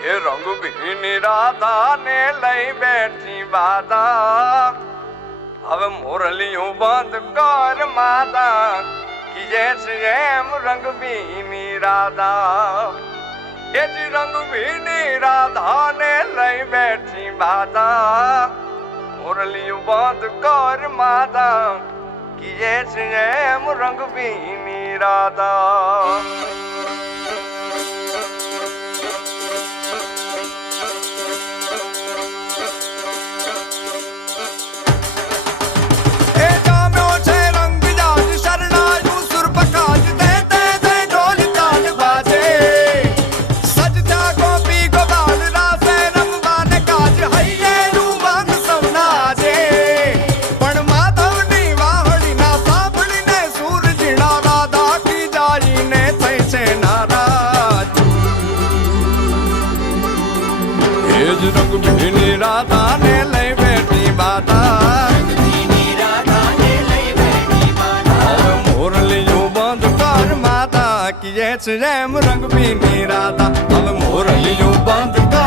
એ રંગભીની રાધા ને લઈ બેઠી બાધા હવે મોરલિયું બંધ કર માતા કીજે છે એમ રંગભીની રાધા એ જ રંગભીની રાધા ને લઈ બેઠી બાધા મોરલિયું બંધ કર માતા કીજે છે એમ રંગભીની રાધા રંગભીની રાધા ને લઈ બેઠી બાધા હવે મોરલિયું બંધ કર માતા કીએ છે એમ રંગભીની રાધા હવે મોરલિયું બંધ